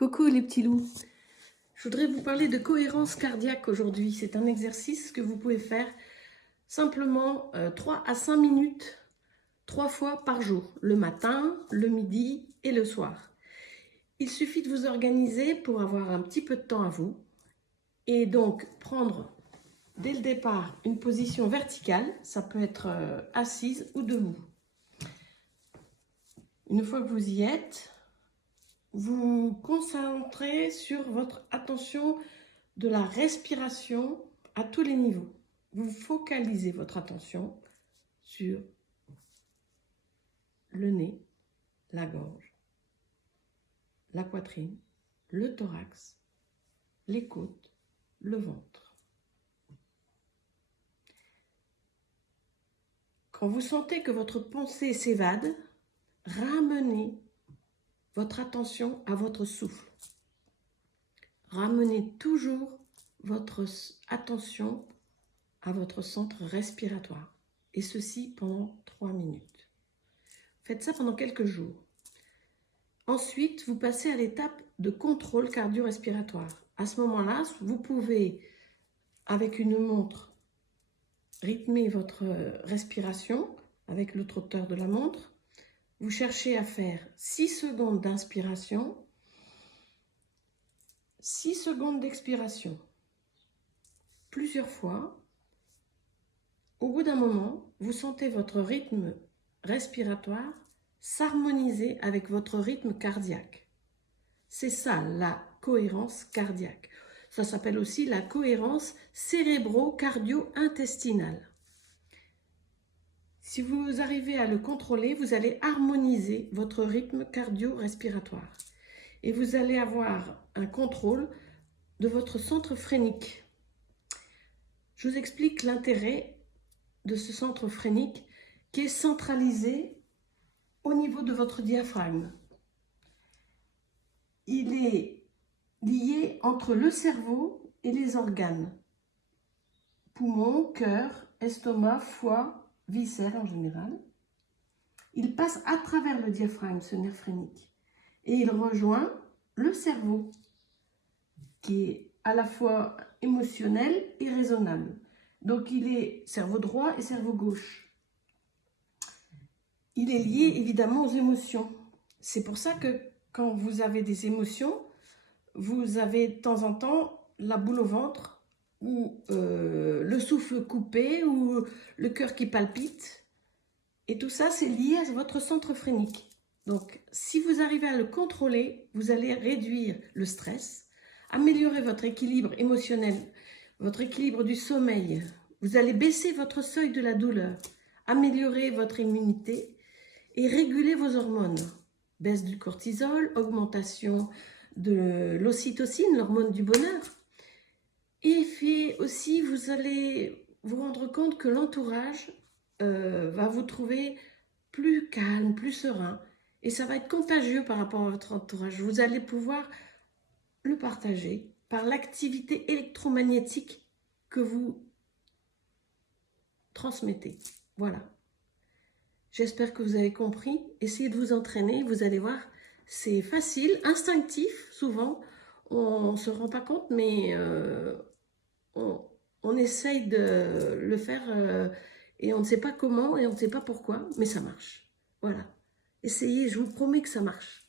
Coucou les petits loups, je voudrais vous parler de cohérence cardiaque aujourd'hui. C'est un exercice que vous pouvez faire simplement 3 à 5 minutes, 3 fois par jour, le matin, le midi et le soir. Il suffit de vous organiser pour avoir un petit peu de temps à vous et donc prendre dès le départ une position verticale, ça peut être assise ou debout. Une fois que vous y êtes, vous concentrez sur votre attention de la respiration à tous les niveaux. Vous focalisez votre attention sur le nez, la gorge, la poitrine, le thorax, les côtes, le ventre. Quand vous sentez que votre pensée s'évade, ramenez votre attention à votre souffle. Ramenez toujours votre attention à votre centre respiratoire. Et ceci pendant 3 minutes. Faites ça pendant quelques jours. Ensuite, vous passez à l'étape de contrôle cardio-respiratoire. À ce moment-là, vous pouvez, avec une montre, rythmer votre respiration avec le trotteur de la montre. Vous cherchez à faire 6 secondes d'inspiration, 6 secondes d'expiration, plusieurs fois. Au bout d'un moment, vous sentez votre rythme respiratoire s'harmoniser avec votre rythme cardiaque. C'est ça la cohérence cardiaque. Ça s'appelle aussi la cohérence cérébro-cardio-intestinale. Si vous arrivez à le contrôler, vous allez harmoniser votre rythme cardio-respiratoire. Et vous allez avoir un contrôle de votre centre phrénique. Je vous explique l'intérêt de ce centre phrénique qui est centralisé au niveau de votre diaphragme. Il est lié entre le cerveau et les organes. Poumons, cœur, estomac, foie, viscères en général. Il passe à travers le diaphragme, ce nerf phrénique. Et il rejoint le cerveau, qui est à la fois émotionnel et raisonnable. Donc il est cerveau droit et cerveau gauche. Il est lié évidemment aux émotions. C'est pour ça que quand vous avez des émotions, vous avez de temps en temps la boule au ventre ou le souffle coupé ou le cœur qui palpite. Et tout ça, c'est lié à votre centre phrénique. Donc, si vous arrivez à le contrôler, vous allez réduire le stress, améliorer votre équilibre émotionnel, votre équilibre du sommeil. Vous allez baisser votre seuil de la douleur, améliorer votre immunité et réguler vos hormones. Baisse du cortisol, augmentation de l'ocytocine, l'hormone du bonheur. Et puis aussi, vous allez vous rendre compte que l'entourage va vous trouver plus calme, plus serein. Et ça va être contagieux par rapport à votre entourage. Vous allez pouvoir le partager par l'activité électromagnétique que vous transmettez. Voilà. J'espère que vous avez compris. Essayez de vous entraîner, vous allez voir, c'est facile, instinctif souvent. On ne se rend pas compte, mais on essaye de le faire et on ne sait pas comment et on ne sait pas pourquoi, mais ça marche. Voilà. Essayez, je vous promets que ça marche.